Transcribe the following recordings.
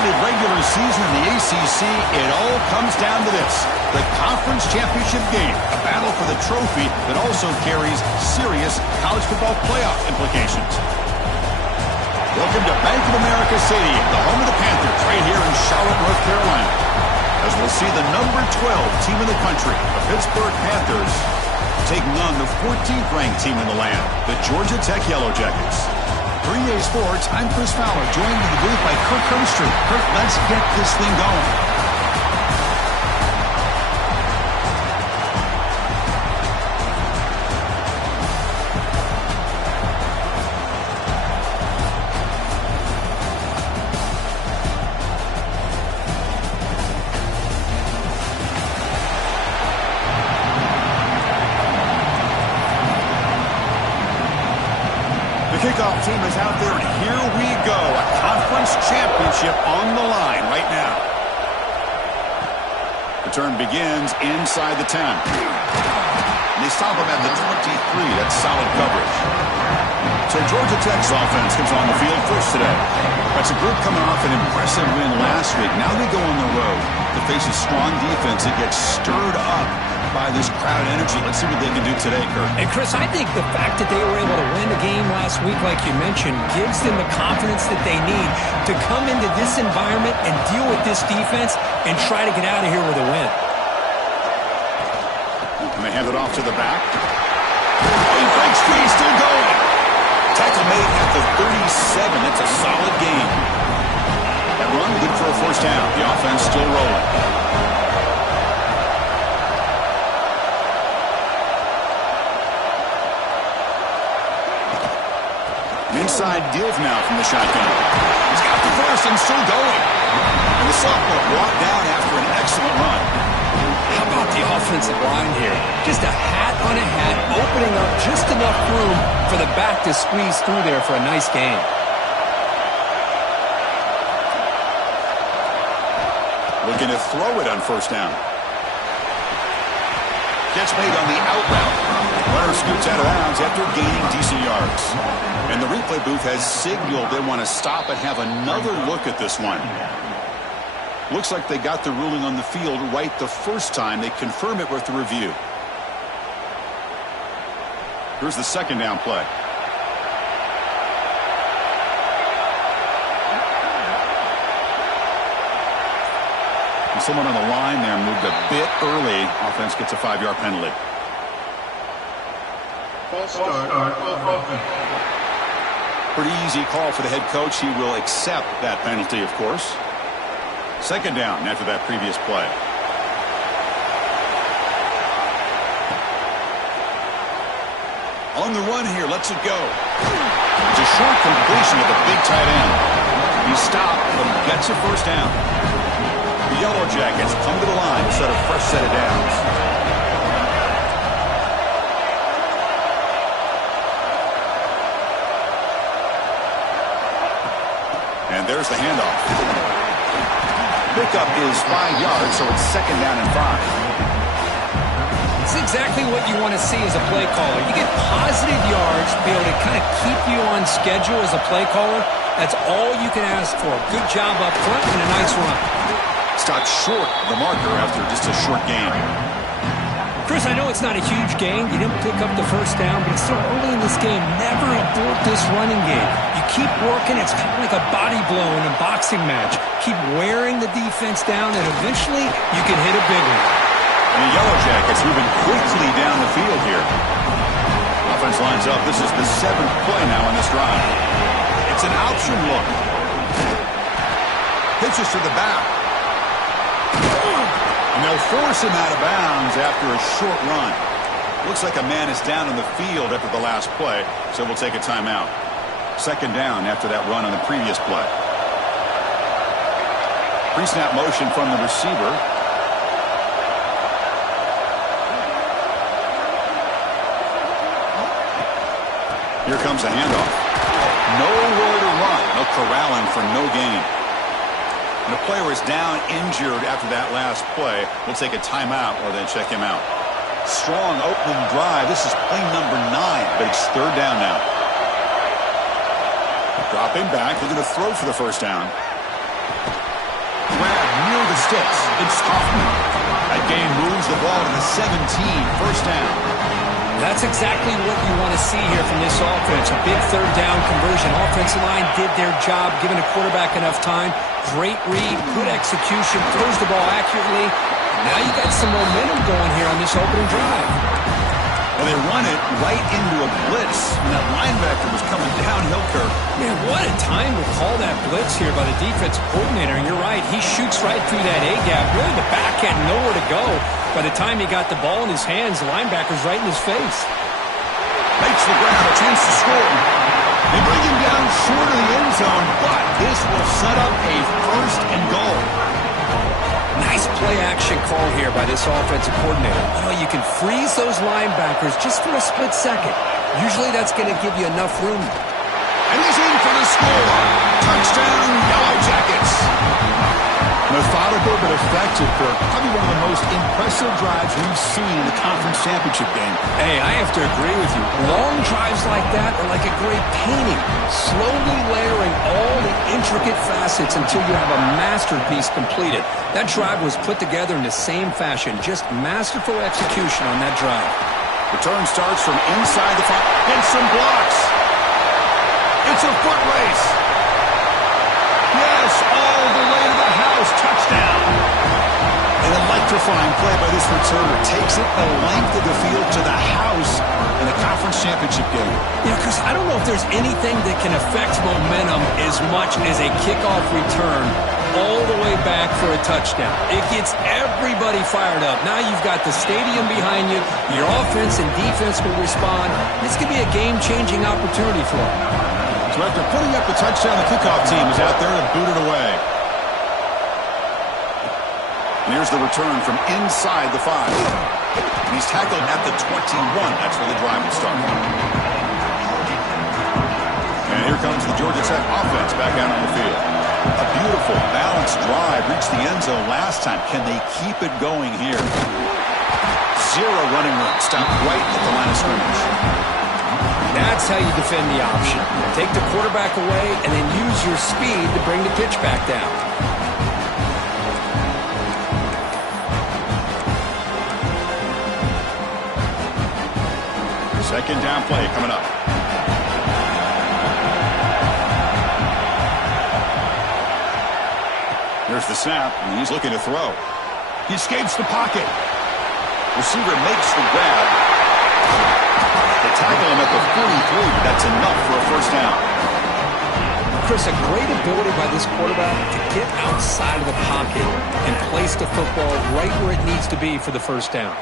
competitive regular season in the ACC, it all comes down to this: the conference championship game, a battle for the trophy that also carries serious college football playoff implications. Welcome to Bank of America Stadium, the home of the Panthers, right here in Charlotte, North Carolina, as we'll see the number 12 team in the country, the Pittsburgh Panthers, taking on the 14th ranked team in the land, the Georgia Tech Yellow Jackets. Green Day Sports, I'm Chris Fowler, joined in the booth by Kirk Herbstreit. Kirk, let's get this thing going. Kickoff team is out there, and here we go. A conference championship on the line right now. The turn begins inside the 10. And they stop him at the 23. That's solid coverage. So Georgia Tech's offense comes on the field first today. That's a group coming off an impressive win last week. Now they go on the road to face a strong defense that gets stirred up by this crowd energy. Let's see what they can do today, Kurt. And Chris, I think the fact that they were able to win the game last week, like you mentioned, gives them the confidence that they need to come into this environment and deal with this defense and try to get out of here with a win. And they hand it off to the back. He breaks free, still going. Tackle made at the 37. That's a solid gain. That run good for a first down. The offense still rolling. Inside give now from the shotgun. He's got the first and still going. And the sophomore brought down after an excellent run. How about the offensive line here? Just a hat on a hat, opening up just enough room for the back to squeeze through there for a nice gain. Looking to throw it on first down. Catch made on the out route. Runner scoots out of bounds after gaining decent yards. And the replay booth has signaled they want to stop and have another look at this one. Looks like they got the ruling on the field right the first time. They confirm it with the review. Here's the second down play. And someone on the line there moved a bit early. Offense gets a 5-yard penalty. Pretty easy call for the head coach. He will accept that penalty, of course. Second down after that previous play. On the run here, lets it go. It's a short completion of the big tight end. He stopped, but he gets a first down. The Yellow Jackets come to the line to set a fresh set of downs. And there's the handoff. Pickup is 5 yards, so it's second down and 5. It's exactly what you want to see as a play caller. You get positive yards to be able to kind of keep you on schedule as a play caller. That's all you can ask for. Good job up front and a nice run. Stopped short of the marker after just a short gain. Chris, I know it's not a huge gain. You didn't pick up the first down, but it's still early in this game. Never abort this running game. You keep working. It's kind of like a body blow in a boxing match. Keep wearing the defense down, and eventually you can hit a big one. And the Yellow Jackets moving quickly down the field here. Offense lines up. This is the 7th play now on this drive. It's an option look. Pitches to the back. And they'll force him out of bounds after a short run. Looks like a man is down on the field after the last play, so we'll take a timeout. Second down after that run on the previous play. Pre-snap motion from the receiver. Here comes the handoff. Nowhere to run. No corralling for no gain. And the player is down injured after that last play. We'll take a timeout or then check him out. Strong opening drive. This is play number 9, but it's third down now. Dropping back. They're going to throw for the first down. sticks. It's Hoffman. That gain moves the ball to the 17, first down. That's exactly what you want to see here from this offense. A big third down conversion. Offensive line did their job, giving the quarterback enough time. Great read, good execution, throws the ball accurately. Now you got some momentum going here on this opening drive. Well, they run it right into a blitz, and that linebacker was coming downhill curve. Man, what a time to call that blitz here by the defensive coordinator. And you're right, he shoots right through that A-gap. Really, the back had nowhere to go. By the time he got the ball in his hands, the linebacker's right in his face. Makes the grab, a chance to score. They bring him down short of the end zone, but this will set up a first and goal. Nice play-action call here by this offensive coordinator. Oh, you can freeze those linebackers just for a split second. Usually that's going to give you enough room. And he's in for the score. Touchdown, Yellow Jackets. Methodical but effective for probably one of the most impressive drives we've seen in the conference championship game. Hey, I have to agree with you. Long drives like that are like a great painting, slowly layering all the intricate facets until you have a masterpiece completed. That drive was put together in the same fashion, just masterful execution on that drive. Return starts from inside the 5, and some blocks. It's a foot race. Yes, all the way to the house. Touchdown. An electrifying play by this returner. Takes it the length of the field to the house in the conference championship game. Yeah, Chris, I don't know if there's anything that can affect momentum as much as a kickoff return all the way back for a touchdown. It gets everybody fired up. Now you've got the stadium behind you. Your offense and defense will respond. This could be a game-changing opportunity for them. So after putting up the touchdown, the kickoff team is out there to boot it away. And here's the return from inside the 5. And he's tackled at the 21. That's where the drive will start. And here comes the Georgia Tech offense back out on the field. A beautiful, balanced drive. Reached the end zone last time. Can they keep it going here? Zero running room. Stopped right at the line of scrimmage. That's how you defend the option. Take the quarterback away and then use your speed to bring the pitch back down. Second down play coming up. Here's the snap, and he's looking to throw. He escapes the pocket. Receiver makes the grab. They tackle him at the 43, but that's enough for a first down. Chris, a great ability by this quarterback to get outside of the pocket and place the football right where it needs to be for the first down.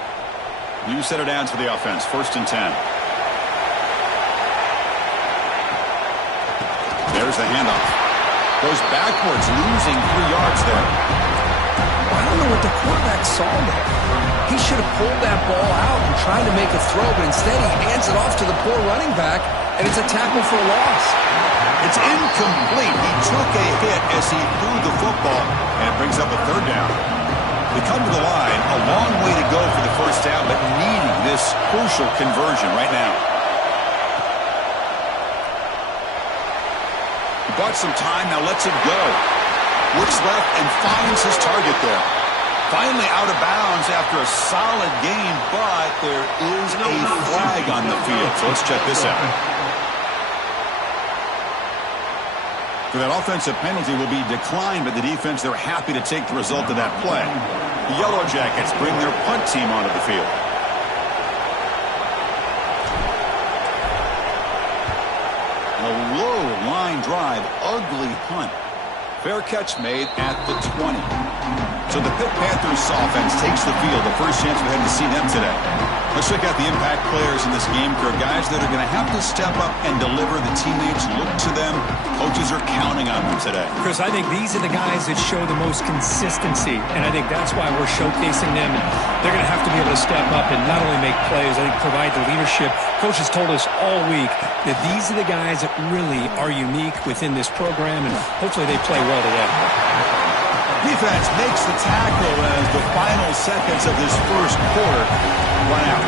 New set of downs for the offense, 1st and 10. There's the handoff. Goes backwards, losing 3 yards there. I don't know what the quarterback saw there. He should have pulled that ball out and tried to make a throw, but instead he hands it off to the poor running back, and it's a tackle for a loss. It's incomplete. He took a hit as he threw the football, and it brings up a 3rd down. They come to the line, a long way to go for the first down, but needing this crucial conversion right now. He bought some time, now lets it go. Looks left and finds his target there. Finally out of bounds after a solid gain, but there is a flag on the field. So let's check this out. For that offensive penalty will be declined by the defense. They're happy to take the result of that play. The Yellow Jackets bring their punt team onto the field. A low line drive, ugly punt. Fair catch made at the 20. So the Pitt Panthers offense takes the field. The first chance we had to see them today. Let's check out the impact players in this game. For guys that are going to have to step up and deliver. The teammates look to them. Coaches are counting on them today. Chris, I think these are the guys that show the most consistency, and I think that's why we're showcasing them. And they're going to have to be able to step up and not only make plays, I think provide the leadership. Coach has told us all week that these are the guys that really are unique within this program, and hopefully they play well today. Defense makes the tackle as the final seconds of this first quarter run out.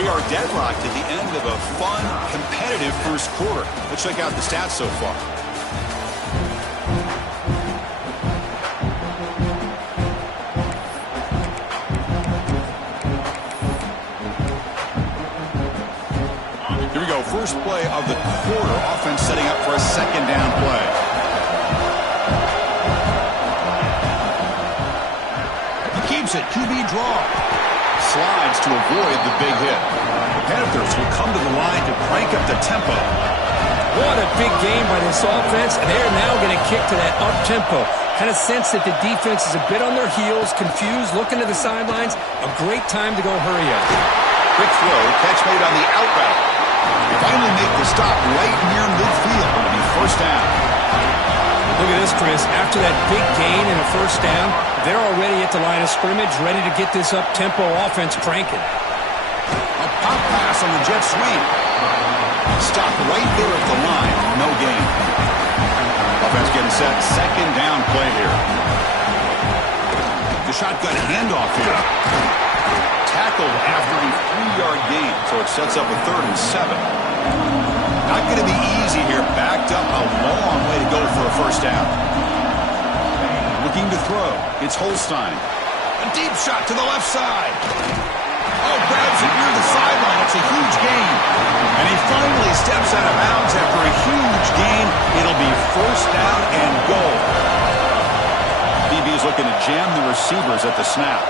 We are deadlocked at the end of a fun, competitive first quarter. Let's check out the stats so far. first play of the quarter. Offense setting up for a second down play. He keeps it. QB draw. Slides to avoid the big hit. The Panthers will come to the line to crank up the tempo. What a big game by this offense. They're now going to kick to that up-tempo. Kind of sense that the defense is a bit on their heels, confused, looking to the sidelines. A great time to go hurry up. Quick throw, catch made on the out route. They finally make the stop right near midfield. It'll be first down. Look at this, Chris. After that big gain and a first down, they're already at the line of scrimmage, ready to get this up-tempo offense cranking. A pop pass on the jet sweep. Stop right there at the line. No gain. Offense getting set. Second down play here. The shotgun handoff here. Tackled after a 3-yard gain, so it sets up a 3rd and 7. Not going to be easy here. Backed up a long way to go for a first down. Looking to throw. It's Holstein. A deep shot to the left side. Oh, grabs it near the sideline. It's a huge gain. And he finally steps out of bounds after a huge gain. It'll be first down and goal. DB is looking to jam the receivers at the snap.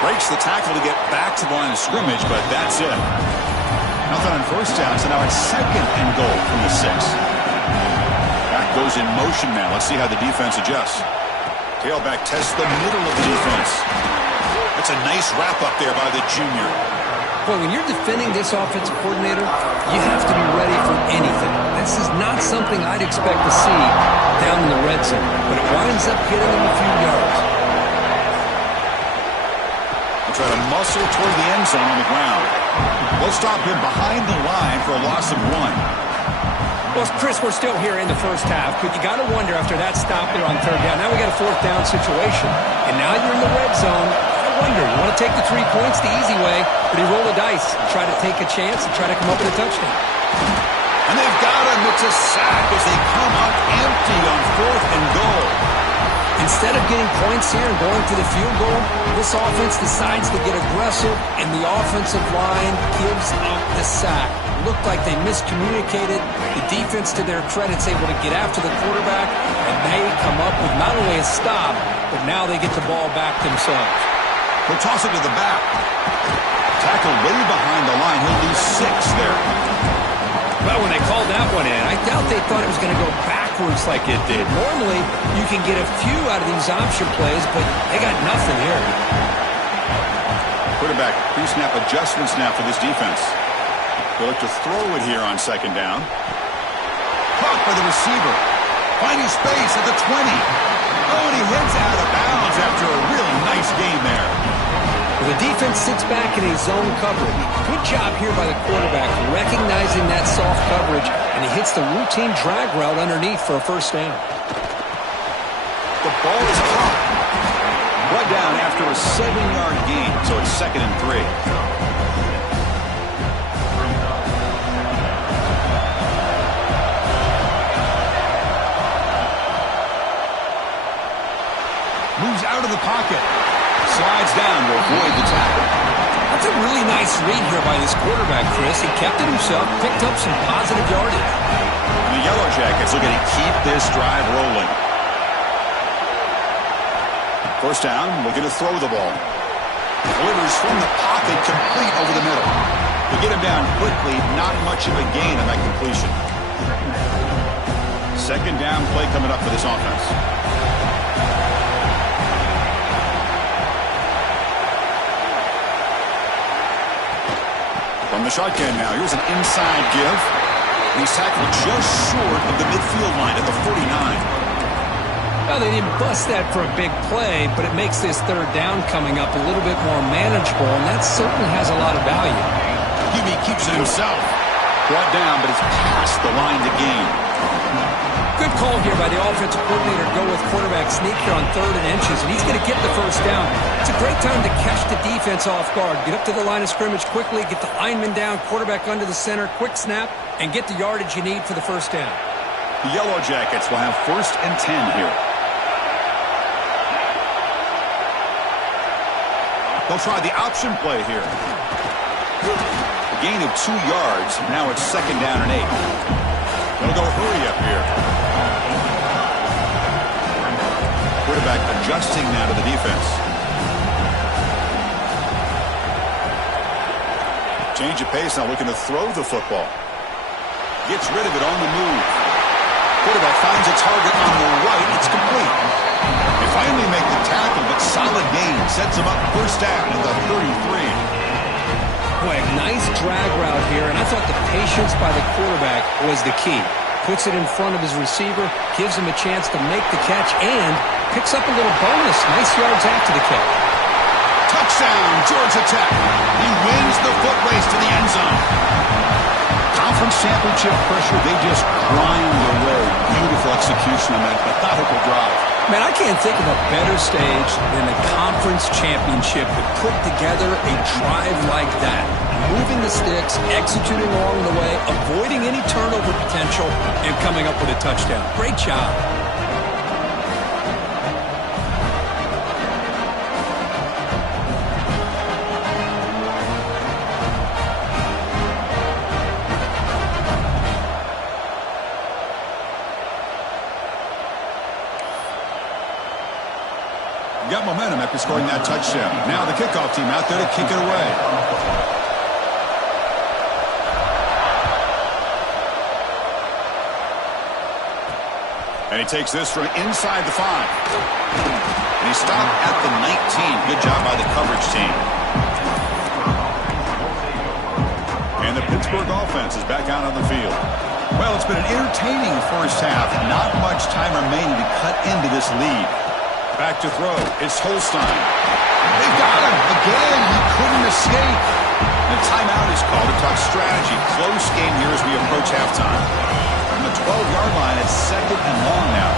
Breaks the tackle to get back to the line of scrimmage, but that's it. Nothing on first down, so now it's second and goal from the 6. Back goes in motion now. Let's see how the defense adjusts. Tailback tests the middle of the defense. That's a nice wrap up there by the junior. Well, when you're defending this offensive coordinator, you have to be ready for anything. This is not something I'd expect to see down in the red zone, but it winds up getting them a few yards. They'll try to muscle toward the end zone on the ground. They'll stop him behind the line for a loss of 1. Well, Chris, we're still here in the first half, but you got to wonder after that stop there on 3rd down. Now we got a 4th down situation, and now you're in the red zone. I wonder, you want to take the 3 points the easy way, but you roll the dice and try to take a chance and try to come up with a touchdown. And they've got him. It's a sack as they come up empty on 4th and goal. Instead of getting points here and going to the field goal, this offense decides to get aggressive, and the offensive line gives up the sack. Looked like they miscommunicated. The defense, to their credit, is able to get after the quarterback, and they come up with not only a stop, but now they get the ball back themselves. He'll toss it to the back. Tackle way behind the line. He'll lose 6 there. Well, when they called that one in, I doubt they thought it was going to go backwards like it did. Normally, you can get a few out of these option plays, but they got nothing here. Quarterback pre-snap adjustment snap for this defense. They'll look to throw it here on 2nd down. Caught by the receiver. Finding space at the 20. Oh, and he heads out of bounds after a really nice game there. Well, the defense sits back in a zone coverage. Good job here by the quarterback recognizing that soft coverage, and he hits the routine drag route underneath for a first down. The ball is caught. Brought down after a 7-yard gain, so it's 2nd and 3. Moves out of the pocket. Slides down to avoid the tackle. That's a really nice read here by this quarterback, Chris. He kept it himself, picked up some positive yardage. And the Yellow Jackets looking to keep this drive rolling. First down, looking to throw the ball. Delivers from the pocket, complete over the middle. To get him down quickly, not much of a gain on that completion. Second down play coming up for this offense. From the shotgun now, here's an inside give. He's tackled just short of the midfield line at the 49. Well, they didn't bust that for a big play, but it makes this 3rd down coming up a little bit more manageable, and that certainly has a lot of value. QB keeps it himself. Brought down, but it's past the line to gain. Good call here by the offensive coordinator to go with quarterback sneak here on 3rd and inches, and he's going to get the first down. It's a great time to catch the defense off guard. Get up to the line of scrimmage quickly, get the lineman down, quarterback under the center, quick snap, and get the yardage you need for the first down. The Yellow Jackets will have 1st and 10 here. They'll try the option play here. A gain of 2 yards. Now it's 2nd down and 8. They'll go hurry up here. Quarterback adjusting now to the defense. Change of pace now, looking to throw the football. Gets rid of it on the move. Quarterback finds a target on the right. It's complete. They finally make the tackle, but solid gain. Sets him up 1st down at the 33. Boy, a nice drag route here, and I thought the patience by the quarterback was the key. Puts it in front of his receiver, gives him a chance to make the catch, and picks up a little bonus. Nice yards after the catch. Touchdown, Georgia Tech. He wins the foot race to the end zone. Conference championship pressure, they just grind away. Beautiful execution on that methodical drive. Man, I can't think of a better stage than a conference championship to put together a drive like that. Moving the sticks, executing along the way, avoiding any turnover potential, and coming up with a touchdown. Great job. Got momentum after scoring that touchdown. Now the kickoff team out there to kick it away. And he takes this from inside the 5. And he stopped at the 19. Good job by the coverage team. And the Pittsburgh offense is back out on the field. Well, it's been an entertaining first half. Not much time remaining to cut into this lead. Back to throw. It's Holstein. They got him. Again, he couldn't escape. And a timeout is called to talk strategy. Close game here as we approach halftime. From the 12-yard line, it's 2nd and long now.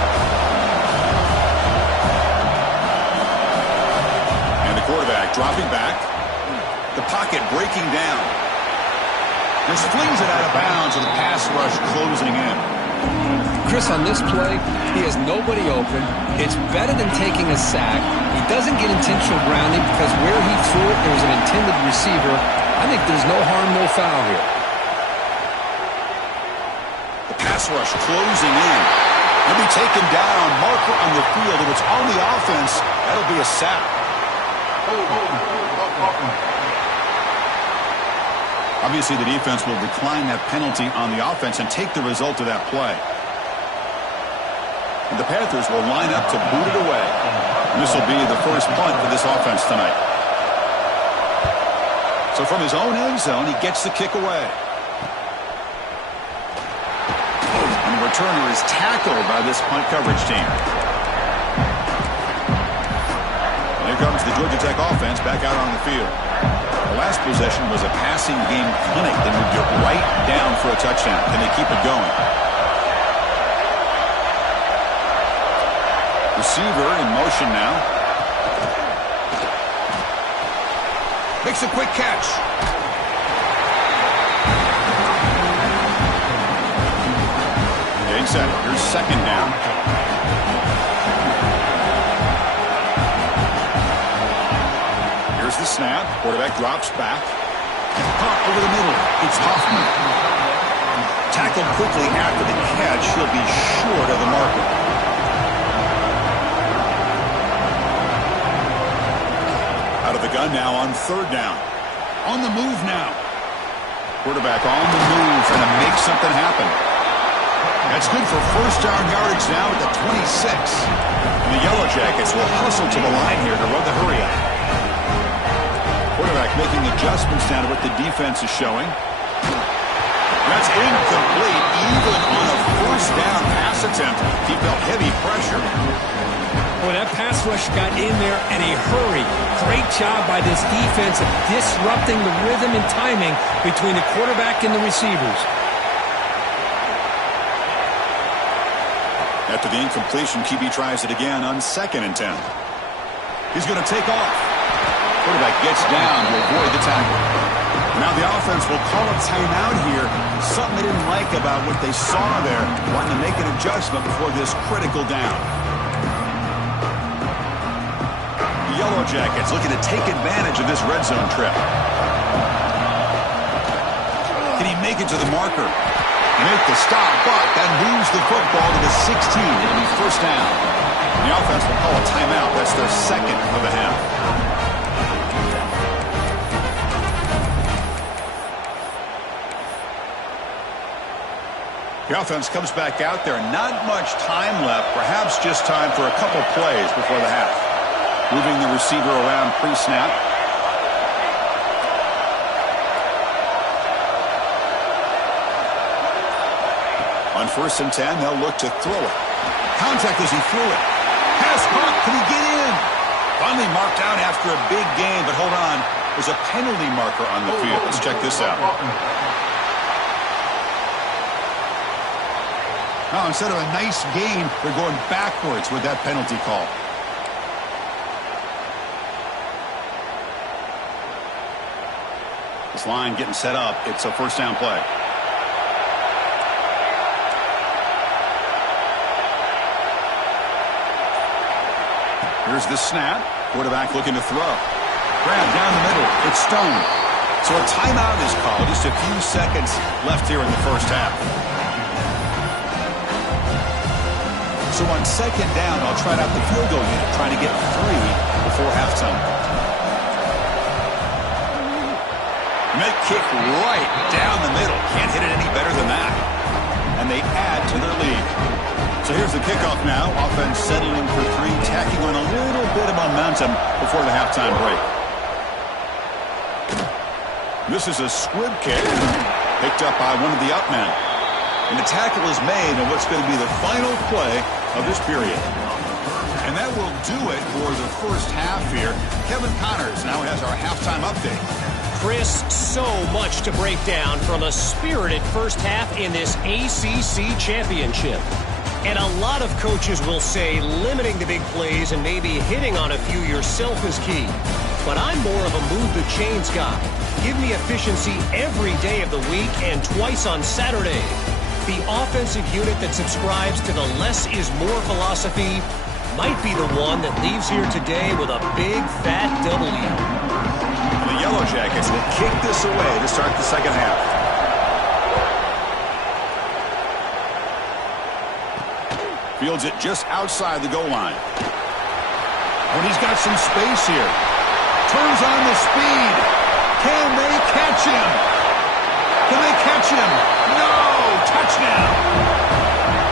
And the quarterback dropping back. The pocket breaking down. Just flings it out of bounds with the pass rush closing in. Chris, on this play, he has nobody open. It's better than taking a sack. He doesn't get intentional grounding because where he threw it, there was an intended receiver. I think there's no harm, no foul here. The pass rush closing in. He'll be taken down. Marker on the field. If it's on the offense, that'll be a sack. Obviously, the defense will decline that penalty on the offense and take the result of that play. And the Panthers will line up to boot it away. And this will be the first punt for this offense tonight. So from his own end zone, he gets the kick away. And the returner is tackled by this punt coverage team. And here comes the Georgia Tech offense back out on the field. The last possession was a passing game clinic. They moved it right down for a touchdown. Can they keep it going? Receiver in motion now. Makes a quick catch. Getting set. Here's 2nd down. Here's the snap. Quarterback drops back. Pop over the middle. It's Hoffman. Tackled quickly after the catch. He'll be short of the marker. Out of the gun now on 3rd down. On the move now. Quarterback on the move, trying to make something happen. That's good for 1st down yardage now at the 26. And the Yellow Jackets will hustle to the line here to run the hurry up. Quarterback making adjustments down to what the defense is showing. That's incomplete. Even on a 1st down pass attempt, he felt heavy pressure. Boy, that pass rush got in there in a hurry. Great job by this defense of disrupting the rhythm and timing between the quarterback and the receivers. After the incompletion, QB tries it again on 2nd and 10. He's going to take off. Quarterback gets down to avoid the tackle. Now the offense will call a timeout here. Something they didn't like about what they saw there. Wanting to make an adjustment before this critical down. Yellow Jackets looking to take advantage of this red zone trip. Can he make it to the marker? Make the stop, but that moves the football to the 16. It'll be first down. The offense will call a timeout. That's their second of the half. The offense comes back out there. Not much time left. Perhaps just time for a couple plays before the half. Moving the receiver around pre-snap. On 1st and 10, they'll look to throw it. Contact as he threw it. Pass caught. Can he get in? Finally marked out after a big game, but hold on. There's a penalty marker on the field. Let's check this out. Now, instead of a nice gain, they're going backwards with that penalty call. This line getting set up. It's a first down play. Here's the snap. Quarterback looking to throw. Grab down the middle. It's Stone. So a timeout is called. Just a few seconds left here in the first half. So on second down, I'll try out the field goal unit, trying to get 3 before halftime. Mid kick right down the middle. Can't hit it any better than that. And they add to their lead. So here's the kickoff now. Offense settling for 3, tacking on a little bit of momentum before the halftime break. This is a squib kick, picked up by one of the up men. And the tackle is made on what's going to be the final play of this period. And that will do it for the first half here. Kevin Connors now has our halftime update. Chris, so much to break down from a spirited first half in this ACC championship. And a lot of coaches will say limiting the big plays and maybe hitting on a few yourself is key. But I'm more of a move the chains guy. Give me efficiency every day of the week and twice on Saturday. The offensive unit that subscribes to the less is more philosophy might be the one that leaves here today with a big fat W. The Yellow Jackets will kick this away to start the second half. Fields it just outside the goal line. When he's got some space here. Turns on the speed. Can they catch him? Can they catch him? No! Touchdown!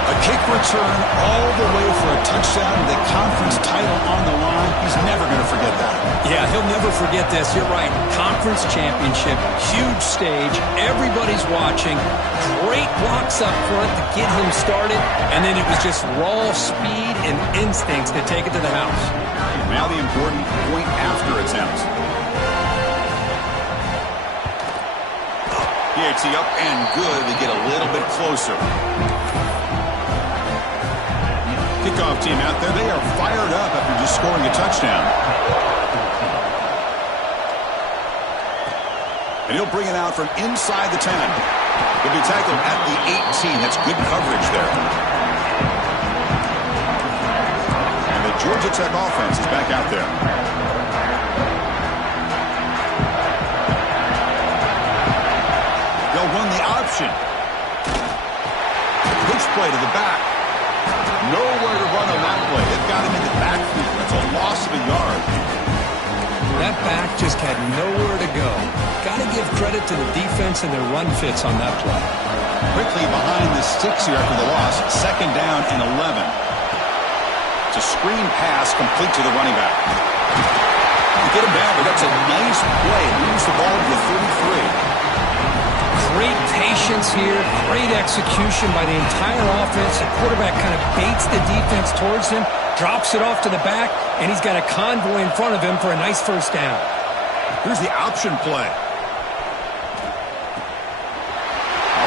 A kick return all the way for a touchdown. The conference title on the line. He's never going to forget that. Yeah, he'll never forget this. You're right. Conference championship, huge stage. Everybody's watching. Great blocks up front to get him started. And then it was just raw speed and instincts to take it to the house. Now the important point after attempt. PAT up and good to get a little bit closer. Kickoff team out there, they are fired up after just scoring a touchdown. And he'll bring it out from inside the 10. He'll be tackled at the 18. That's good coverage there. And the Georgia Tech offense is back out there. They'll run the option. Pitch play to the back. Nowhere to run on that play. They've got him in the backfield. That's a loss of a yard. That back just had nowhere to go. Got to give credit to the defense and their run fits on that play. Quickly behind the sticks here after the loss. Second down and 11. It's a screen pass complete to the running back. You get him down, but that's a nice play. Moves the ball to the 33. Great patience here, great execution by the entire offense. The quarterback kind of baits the defense towards him, drops it off to the back, and he's got a convoy in front of him for a nice first down. Here's the option play.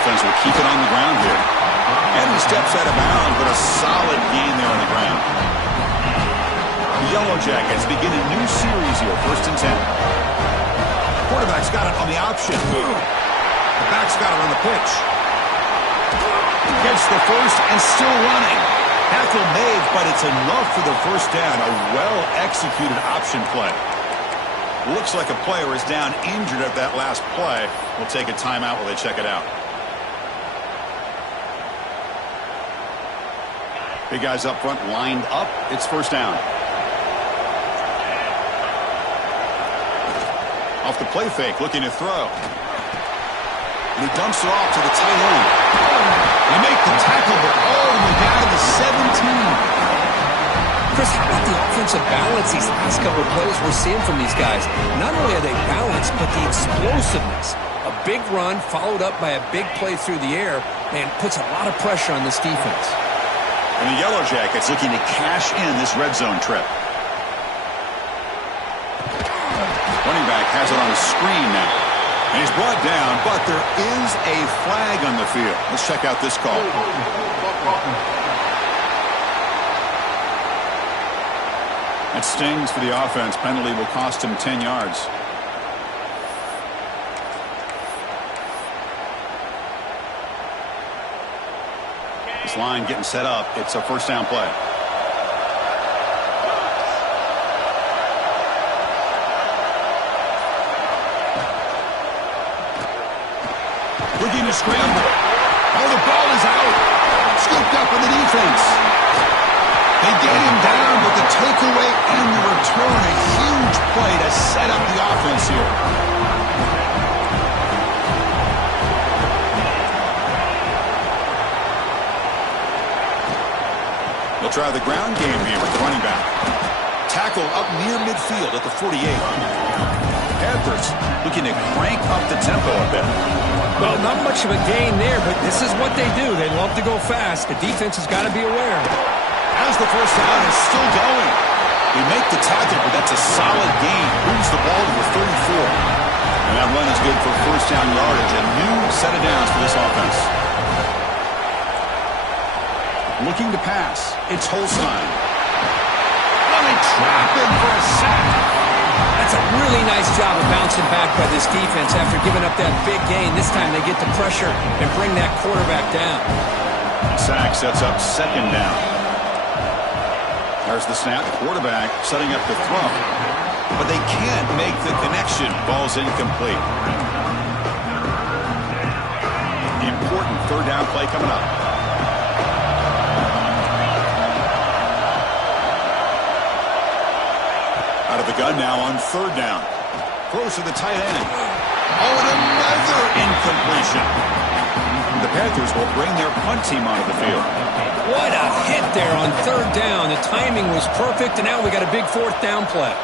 Offense will keep it on the ground here. And he steps out of bounds, but a solid gain there on the ground. The Yellow Jackets begin a new series here, 1st and 10. Quarterback's got it on the option. The back's got it on the pitch. Gets the first and still running. Tackle made, but it's enough for the first down. A well-executed option play. Looks like a player is down injured at that last play. We'll take a timeout while they check it out. Big guys up front lined up. It's first down. Off the play fake, looking to throw. And he dumps it off to the tight end. They make the tackle, but all the way down to the 17. Chris, how about the offensive balance these last couple of plays we're seeing from these guys? Not only are they balanced, but the explosiveness. A big run followed up by a big play through the air, and puts a lot of pressure on this defense. And the Yellow Jackets looking to cash in this red zone trip. Running back has it on the screen now. And he's brought down, but there is a flag on the field. Let's check out this call. That stings for the offense. Penalty will cost him 10 yards. This line getting set up. It's a first down play. Looking to scramble. Oh, the ball is out. Scooped up in the defense. They get him down, but the takeaway and the return, a huge play to set up the offense here. They'll try the ground game here with the running back. Tackle up near midfield at the 48. Panthers looking to crank up the tempo a bit. Well, not much of a gain there, but this is what they do. They love to go fast. The defense has got to be aware. As the first down is still going. They make the tackle, but that's a solid gain. Moves the ball to the 34. And that run is good for first down yardage. A new set of downs for this offense. Looking to pass. It's Holstein. Let me trap him for a sack. That's a really nice job of bouncing back by this defense after giving up that big gain. This time they get the pressure and bring that quarterback down. Sack sets up second down. There's the snap. Quarterback setting up the throw. But they can't make the connection. Ball's incomplete. The important third down play coming up. Out of the gun now on third down. Throws to the tight end. Oh, and another incompletion. The Panthers will bring their punt team onto the field. What a hit there on third down. The timing was perfect, and now we got a big fourth down play.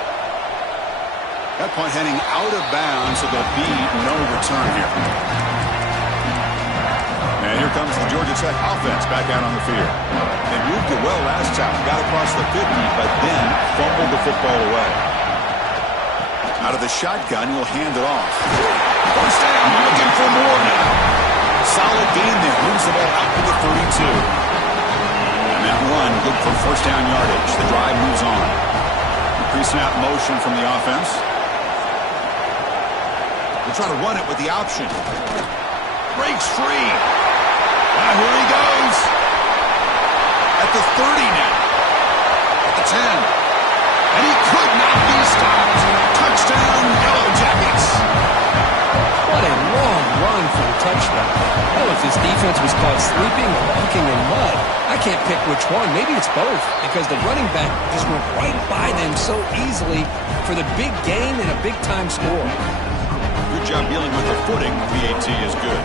That punt heading out of bounds, so there'll be no return here. And here comes the Georgia Tech offense back out on the field. They moved it well last time, got across the 50, but then fumbled the football away. Out of the shotgun, he'll hand it off. First down, looking for more now. Solid gain there, moves the ball out to the 32. And that run, good for first down yardage. The drive moves on. Pre-snap motion from the offense. They'll try to run it with the option. Breaks free. Here he goes. At the 30 now. At the 10. And he could not be stopped. Touchdown, Yellow Jackets. What a long run for a touchdown. I don't know if this defense was caught sleeping or walking in mud. I can't pick which one. Maybe it's both, because the running back just went right by them so easily for the big gain and a big-time score. Good job dealing with the footing. PAT is good.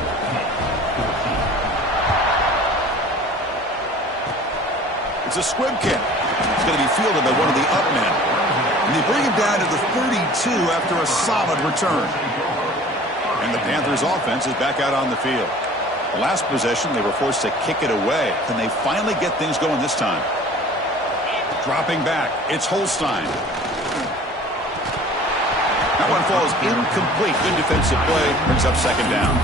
It's a squib kick. It's going to be fielded by one of the up men. And they bring him down to the 32 after a solid return. And the Panthers offense is back out on the field. The last possession, they were forced to kick it away. Can they finally get things going this time? Dropping back, it's Holstein. That one falls incomplete. Good defensive play. Brings up second down.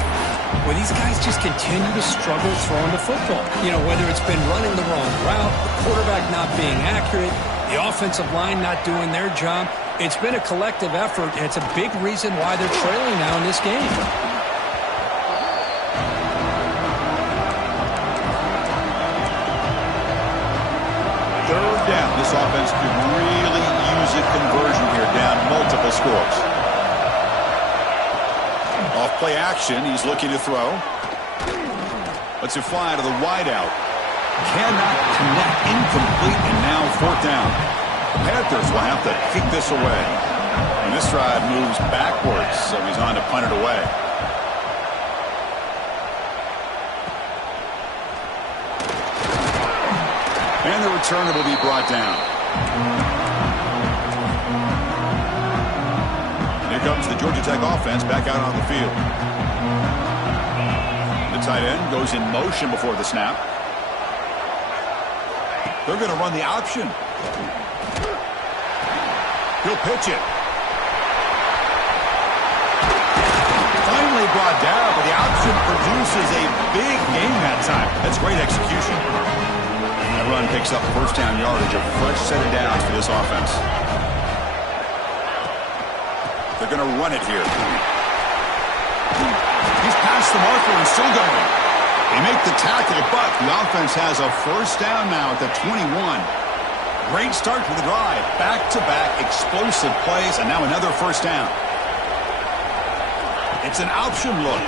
Well, these guys just continue to struggle throwing the football. You know, whether it's been running the wrong route, the quarterback not being accurate, the offensive line not doing their job. It's been a collective effort, and it's a big reason why they're trailing now in this game. offense could really use a conversion here, down multiple scores. Off play action, he's looking to throw. Lets it fly to the wideout. Cannot connect, incomplete, and now fourth down. The Panthers will have to kick this away. And this drive moves backwards, so he's on to punt it away. And the returner will be brought down. Here comes the Georgia Tech offense back out on the field. The tight end goes in motion before the snap. They're going to run the option. He'll pitch it. Finally brought down, but the option produces a big game that time. That's great execution. That run picks up first down yardage, a fresh set of downs for this offense. They're going to run it here. He's past the marker and still going. They make the tackle, but the offense has a first down now at the 21. Great start to the drive. Back-to-back explosive plays, and now another first down. It's an option look.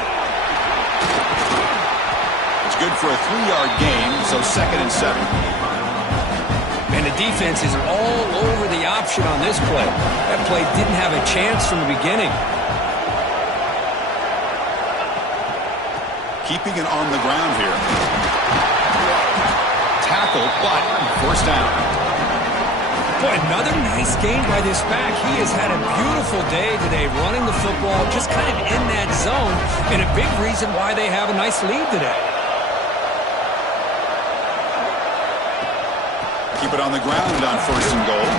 It's good for a 3-yard gain, so 2nd and 7. And the defense is all over the option on this play. That play didn't have a chance from the beginning. Keeping it on the ground here. Tackle, but first down. Boy, another nice game by this back. He has had a beautiful day today running the football, just kind of in that zone, and a big reason why they have a nice lead today. Keep it on the ground on 1st and goal.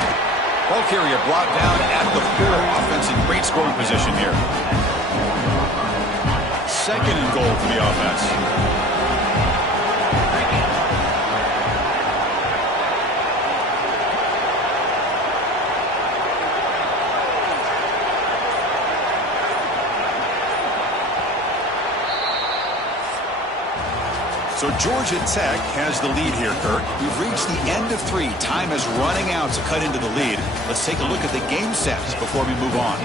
Ball carrier brought down at the 4. Offense in great scoring position here. 2nd and goal for the offense. So Georgia Tech has the lead here, Kirk. We've reached the end of 3. Time is running out to cut into the lead. Let's take a look at the game sets before we move on.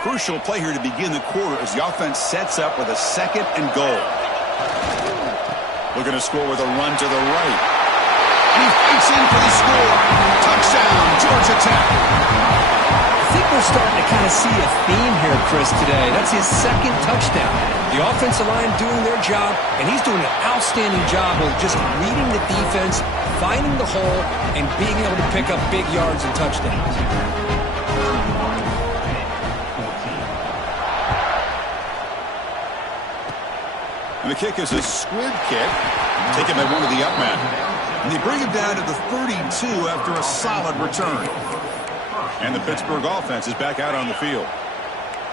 Crucial play here to begin the quarter as the offense sets up with a 2nd and goal. Looking to score with a run to the right. And he fights in for the score. Touchdown, Georgia Tech. I think we're starting to kind of see a theme here, Chris, today. That's his 2nd touchdown. The offensive line doing their job, and he's doing an outstanding job of just reading the defense, finding the hole, and being able to pick up big yards and touchdowns. And the kick is a squib kick, taken by one of the up men. And they bring him down to the 32 after a solid return. And the Pittsburgh offense is back out on the field.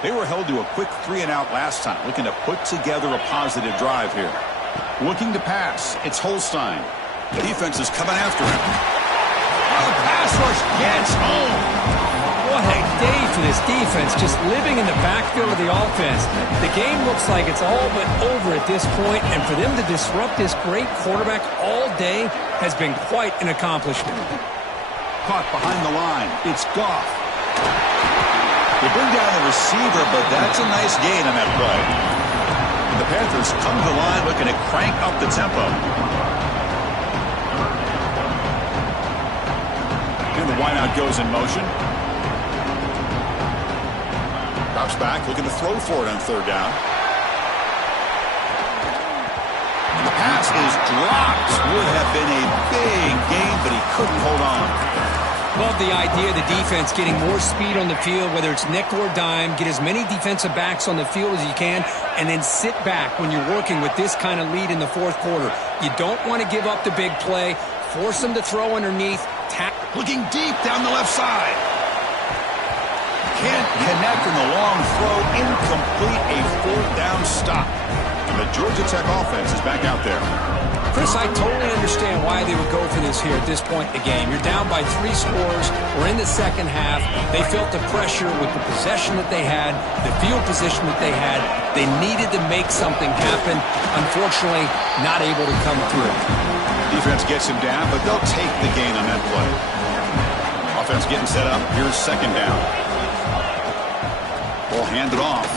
They were held to a quick 3-and-out last time, looking to put together a positive drive here. Looking to pass, it's Holstein. The defense is coming after him. Oh, the pass rush gets home. What a day for this defense, just living in the backfield of the offense. The game looks like it's all but over at this point, and for them to disrupt this great quarterback all day has been quite an accomplishment. Caught behind the line. It's Goff. They bring down the receiver, but that's a nice gain on that play. And the Panthers come to the line looking to crank up the tempo. And the wideout goes in motion. Drops back, looking to throw for it on 3rd down. And the pass is dropped. Would have been a big gain, but he couldn't hold on. Love the idea of the defense getting more speed on the field, whether it's nickel or dime, get as many defensive backs on the field as you can, and then sit back when you're working with this kind of lead in the 4th quarter. You don't want to give up the big play, force them to throw underneath. Looking deep down the left side. Can't connect in the long throw. Incomplete, a 4th down stop. And the Georgia Tech offense is back out there. Chris, I totally understand why they would go for this here at this point in the game. You're down by 3 scores. We're in the second half. They felt the pressure with the possession that they had, the field position that they had. They needed to make something happen. Unfortunately, not able to come through. Defense gets him down, but they'll take the gain on that play. Offense getting set up. Here's second down. Ball handed off.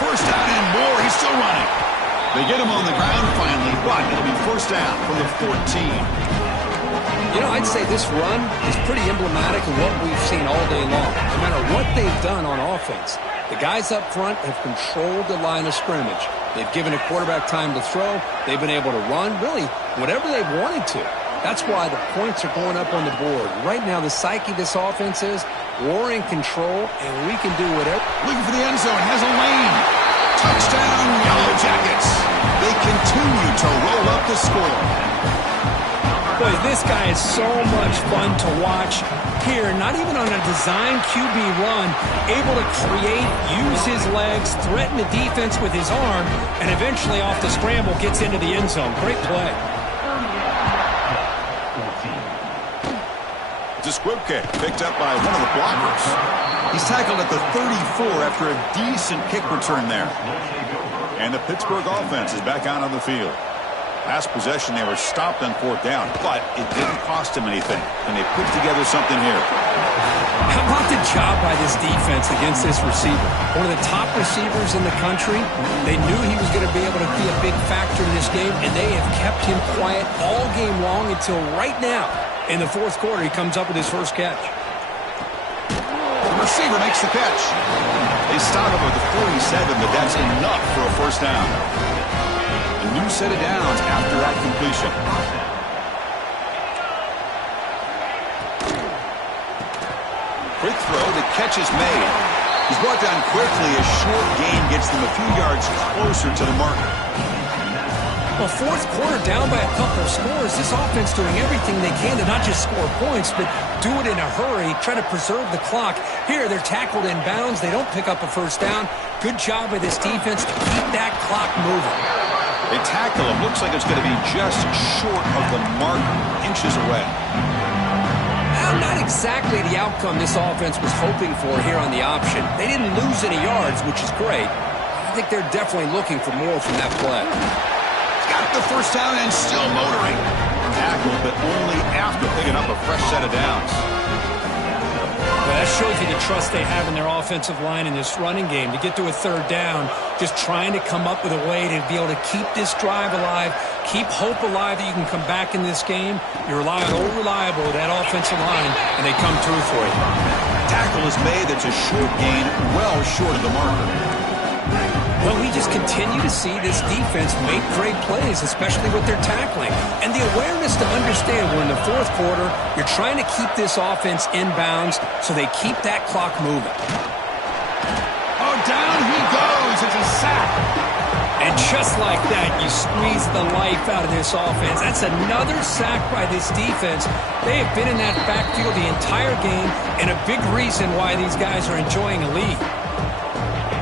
First down and more. He's still running. They get him on the ground finally, but it'll be first down from the 14. You know, I'd say this run is pretty emblematic of what we've seen all day long. No matter what they've done on offense, the guys up front have controlled the line of scrimmage. They've given a quarterback time to throw. They've been able to run, really, whatever they've wanted to. That's why the points are going up on the board. Right now, the psyche of this offense is we're in control, and we can do whatever. Looking for the end zone. Has a lane. Touchdown, Yellow Jackets. They continue to roll up the score. Boy, this guy is so much fun to watch. Here, not even on a design QB run, able to create, use his legs, threaten the defense with his arm, and eventually off the scramble gets into the end zone. Great play. Squibkick picked up by one of the blockers. He's tackled at the 34 after a decent kick return there. And the Pittsburgh offense is back out on the field. Last possession, they were stopped on 4th down, but it didn't cost them anything. And they put together something here. How about the job by this defense against this receiver? One of the top receivers in the country. They knew he was going to be able to be a big factor in this game, and they have kept him quiet all game long until right now. In the 4th quarter, he comes up with his first catch. The receiver makes the catch. They stop him at the 47, but that's enough for a first down. A new set of downs after that completion. Quick throw, the catch is made. He's brought down quickly. A short gain gets them a few yards closer to the marker. Well, 4th quarter down by a couple of scores. This offense doing everything they can to not just score points, but do it in a hurry, try to preserve the clock. Here, they're tackled in bounds. They don't pick up a first down. Good job by this defense to keep that clock moving. They tackle him. Looks like it's going to be just short of the mark, inches away. Well, not exactly the outcome this offense was hoping for here on the option. They didn't lose any yards, which is great. I think they're definitely looking for more from that play. Got the first down and still motoring. Tackled, but only after picking up a fresh set of downs. Well, that shows you the trust they have in their offensive line in this running game. To get to a 3rd down, just trying to come up with a way to be able to keep this drive alive, keep hope alive that you can come back in this game. You rely on old reliable, that offensive line, and they come through for you. Tackle is made. That's a short gain, well short of the marker. Well, we just continue to see this defense make great plays, especially with their tackling. And the awareness to understand we're in the 4th quarter, you're trying to keep this offense in bounds so they keep that clock moving. Oh, down he goes. It's a sack. And just like that, you squeeze the life out of this offense. That's another sack by this defense. They have been in that backfield the entire game, and a big reason why these guys are enjoying a lead.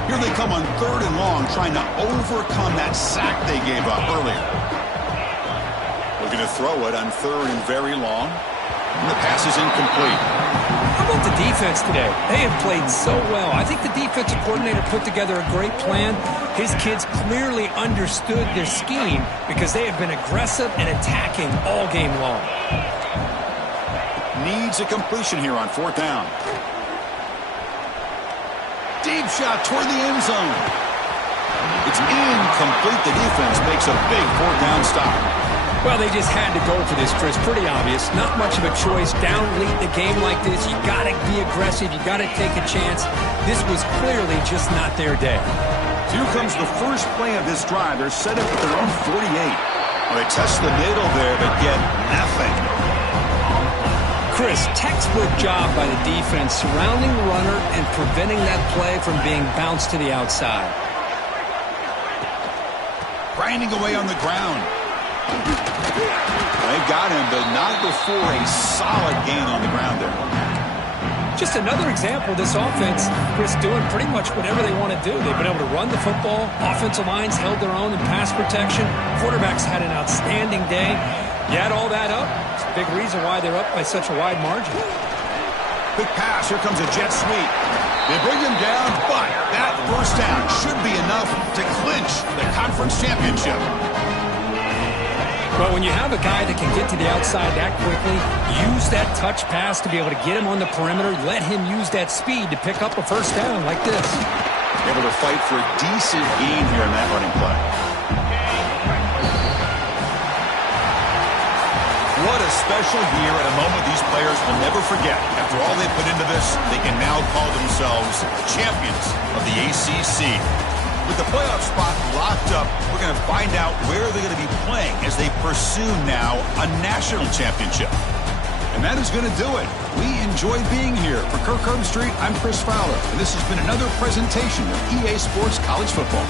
Here they come on 3rd and long, trying to overcome that sack they gave up earlier. Looking to throw it on 3rd and very long. And the pass is incomplete. How about the defense today? They have played so well. I think the defensive coordinator put together a great plan. His kids clearly understood their scheme because they have been aggressive and attacking all game long. Needs a completion here on 4th down. Deep shot toward the end zone. It's incomplete. The defense makes a big 4th down stop. Well, they just had to go for this, Chris. Pretty obvious. Not much of a choice. Down late in a game like this, you got to be aggressive. You got to take a chance. This was clearly just not their day. Here comes the first play of this drive. They're set up at their own 48. Well, they test the middle there, but get nothing. Chris, textbook job by the defense surrounding the runner and preventing that play from being bounced to the outside. Grinding away on the ground. They got him, but not before a solid gain on the ground there. Just another example of this offense, Chris, doing pretty much whatever they want to do. They've been able to run the football. Offensive lines held their own in pass protection. Quarterbacks had an outstanding day. You add all that up, it's a big reason why they're up by such a wide margin. Quick pass. Here comes a jet sweep. They bring him down, but that first down should be enough to clinch the conference championship. But when you have a guy that can get to the outside that quickly, use that touch pass to be able to get him on the perimeter, let him use that speed to pick up a first down like this. Able to fight for a decent gain here in that running play. What a special year and a moment these players will never forget. After all they put into this, they can now call themselves champions of the ACC. With the playoff spot locked up, we're going to find out where they're going to be playing as they pursue now a national championship. And that is going to do it. We enjoyed being here. For Kirk Herbstreit, I'm Chris Fowler, and this has been another presentation of EA Sports College Football.